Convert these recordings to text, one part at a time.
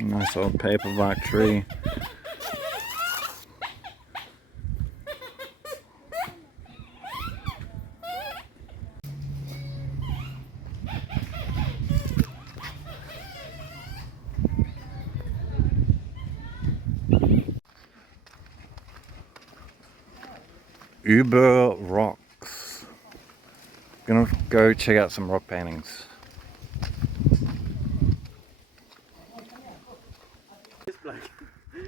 Nice old paperbark tree. Ubirr rocks. Gonna go check out some rock paintings.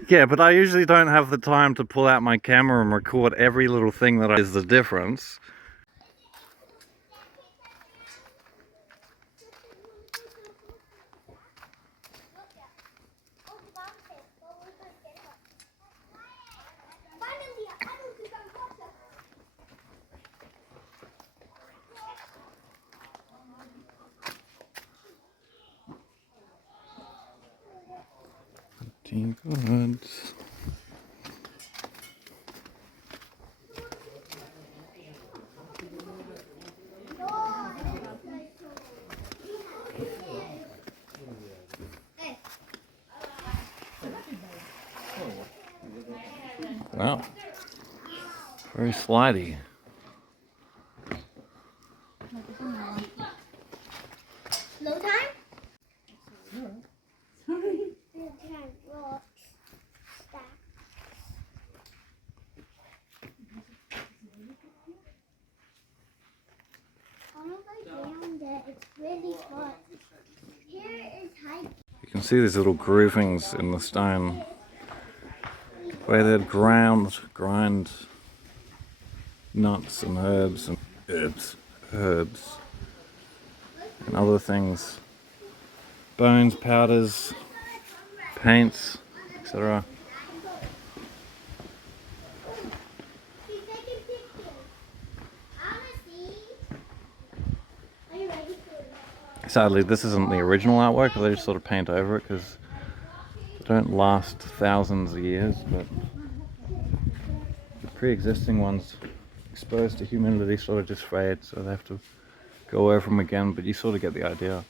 Yeah, but I usually don't have the time to pull out my camera and record every little thing that is the difference. Good. Wow, very slidey. No time? Sorry. Rocks. Stack. I'm gonna go down there. It's really hot. Here is hiking. You can see these little groovings in the stone where they'd grind nuts and herbs and other things. Bones, powders, paints, etc. She's taking pictures. I wanna see. Are you ready for it? Sadly, this isn't the original artwork, they just sort of paint over it because they don't last thousands of years, but the pre-existing ones exposed to humidity sort of just fade, so they have to go over them again, but you sort of get the idea.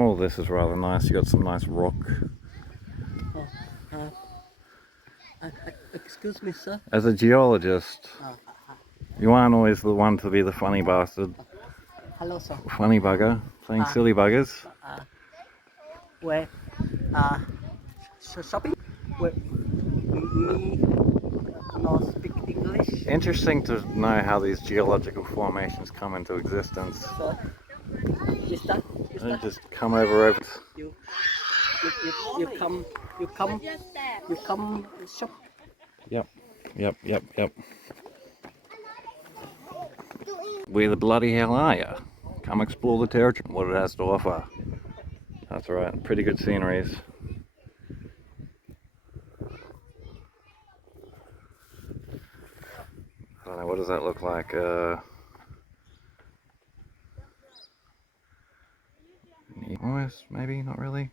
Oh, this is rather nice. You got some nice rock. Excuse me, sir. As a geologist, you aren't always the one to be the funny bastard. Hello, sir. Funny bugger, playing silly buggers. Where? Shopping? Where? Me? No speak English. Interesting to know how these geological formations come into existence. Sir, Mister, They just come over. you come shop. Yep. Where the bloody hell are ya? Come explore the territory, what it has to offer. That's right, pretty good sceneries. I don't know, what does that look like? Almost, maybe, not really.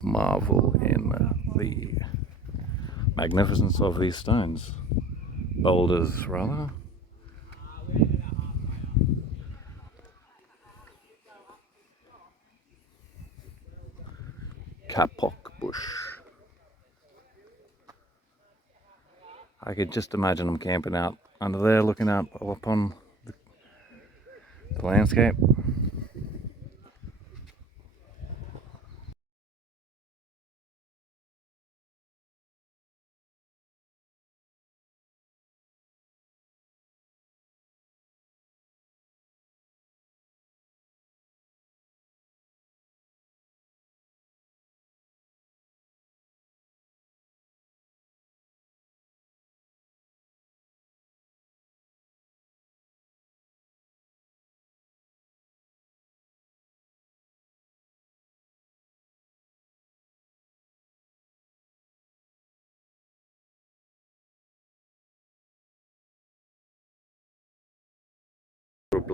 Marvel in the magnificence of these stones. Boulders, rather. Kapok bush. I could just imagine them camping out under there, looking out upon the landscape.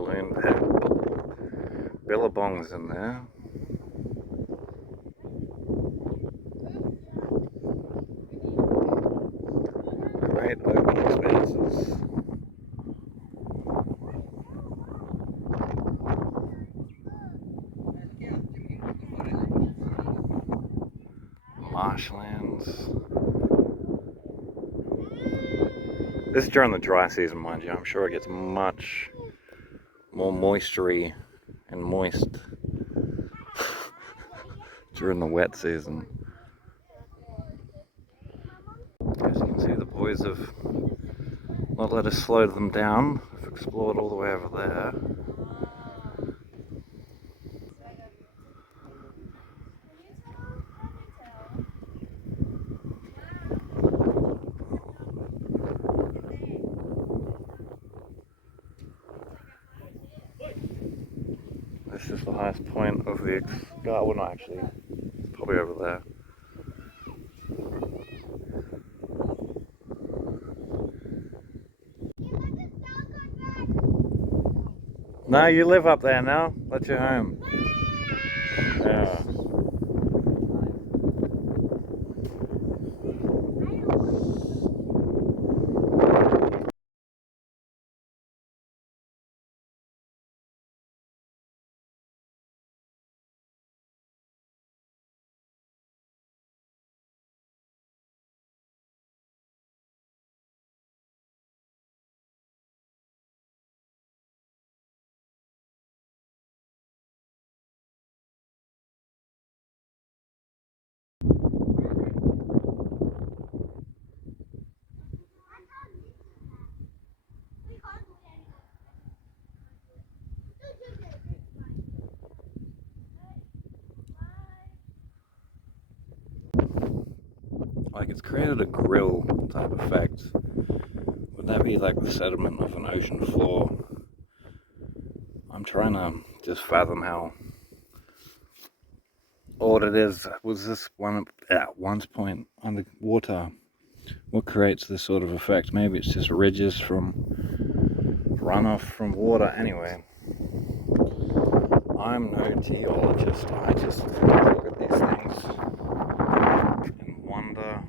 balloon billabongs in there. Great open expanses. Marshlands. This is during the dry season, mind you. I'm sure it gets much more moistury and moist during the wet season. As you can see, the boys have not let us slow them down. We've explored all the way over there. This is the highest point of the well, not actually, probably over there. No, you live up there now. That's your home. Yeah. Like, it's created a grill type effect. Would that be like the sediment of an ocean floor? I'm trying to just fathom how odd it is. Was this one at one's point underwater? What creates this sort of effect? Maybe it's just ridges from runoff from water. Anyway, I'm no geologist. I just look at these things and wonder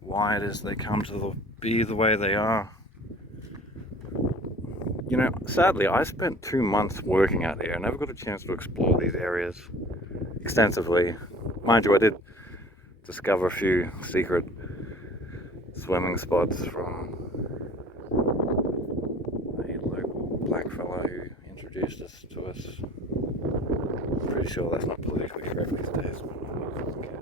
why it is they come to be the way they are. You know, sadly, I spent 2 months working out there. I never got a chance to explore these areas extensively. Mind you, I did discover a few secret swimming spots from a local black fellow who introduced us to us. I'm pretty sure that's not politically correct these days, but I don't care.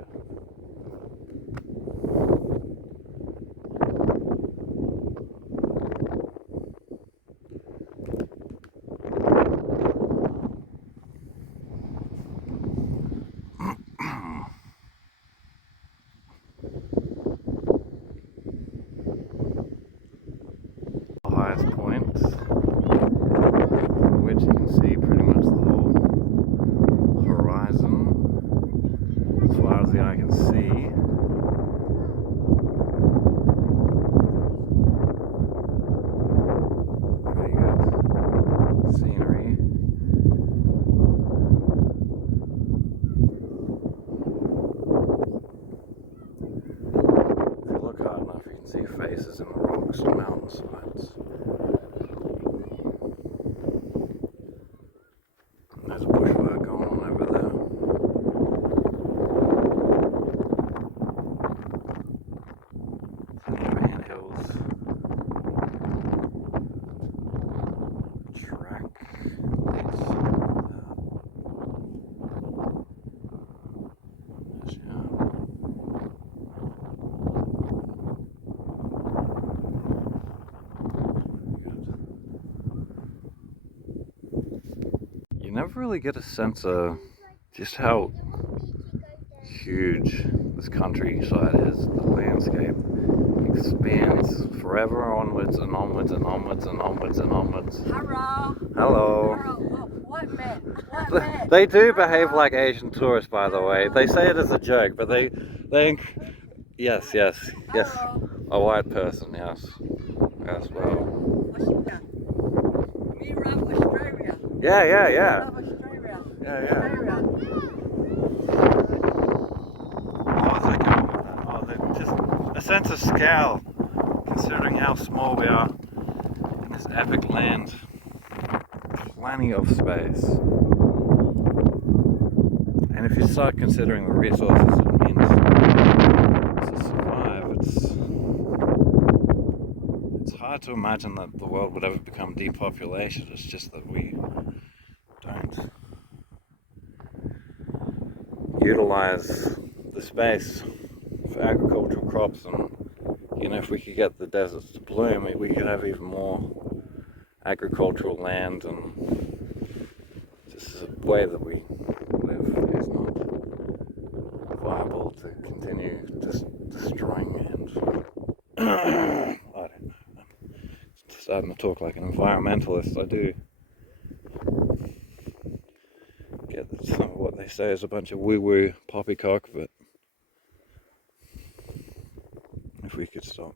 Highest point, which you can see pretty much the whole horizon as far as the eye can see. Very good scenery. If you look hard enough, you can see faces in the rocks and mountainsides. There's bushwork going on over there. Van hills. Track leads. You never really get a sense of just how huge this countryside is. The landscape expands forever onwards and onwards and onwards and onwards and onwards. Hello. Hello. What man? What man? They do behave like Asian tourists, by the way. They say it as a joke, but they yes. Hello. A white person, yes. As well. What's she done? Yeah, yeah, yeah. Love Australia. Yeah, yeah. Australia. What was I going with that? Oh, just a sense of scale, considering how small we are in this epic land. Plenty of space. And if you start considering the resources it means to survive, it's hard to imagine that the world would ever become depopulated. It's just that we don't utilize the space for agricultural crops, and you know, if we could get the deserts to bloom, we could have even more agricultural land, and just the way that we live is not viable to continue just destroying land. I don't know. I'm starting to talk like an environmentalist. I do get that some of what they say is a bunch of woo-woo poppycock, but if we could stop,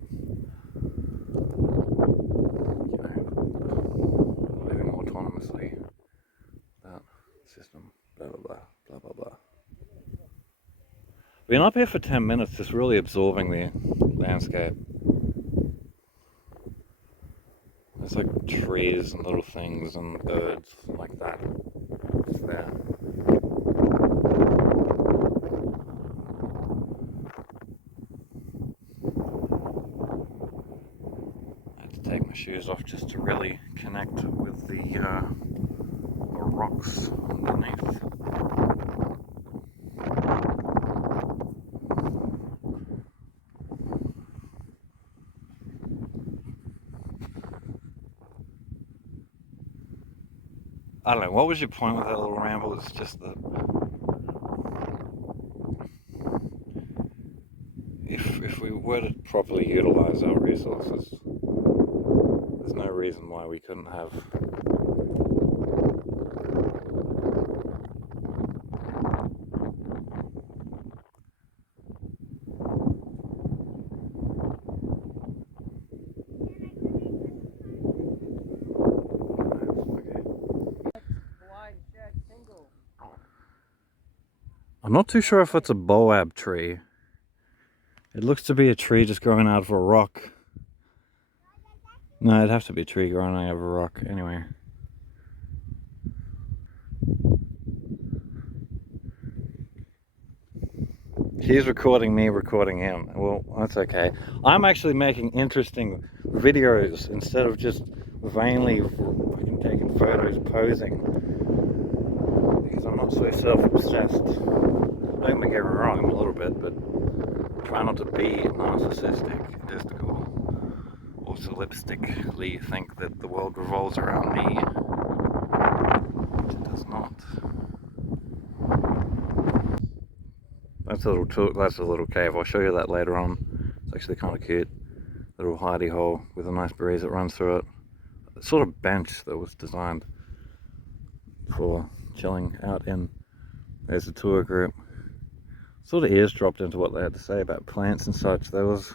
living autonomously, that system, blah blah blah, blah blah blah. Been up here for 10 minutes, just really absorbing the landscape. There's like trees and little things and birds like that. It's there. I had to take my shoes off just to really connect with the rocks underneath. I don't know, what was your point with that little ramble? It's just that if we were to properly utilize our resources, there's no reason why we couldn't have I'm not too sure if it's a boab tree. It looks to be a tree just growing out of a rock. No, it'd have to be a tree growing out of a rock anyway. He's recording me, recording him. Well, that's okay. I'm actually making interesting videos instead of just vainly fucking taking photos posing. Because I'm not so self-obsessed. Don't get me wrong, I'm a little bit, but try not to be narcissistic, egotistical, or solipstically think that the world revolves around me. It does not. That's a little cave. I'll show you that later on. It's actually kind of cute. Little hidey hole with a nice breeze that runs through it. A sort of bench that was designed for chilling out in. There's a tour group. Sort of eavesdropped into what they had to say about plants and such. There's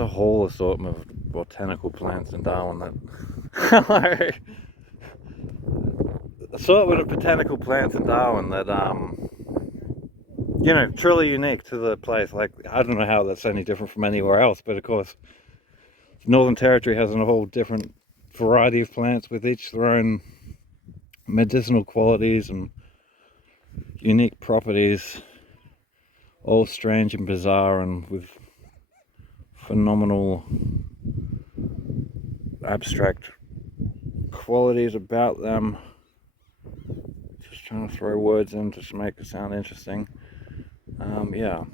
a whole assortment of botanical plants in Darwin that assortment of botanical plants in Darwin that you know, truly unique to the place. Like, I don't know how that's any different from anywhere else, but of course Northern Territory has a whole different variety of plants with each their own medicinal qualities and unique properties, all strange and bizarre and with phenomenal abstract qualities about them. Just trying to throw words in to make it sound interesting. Yeah.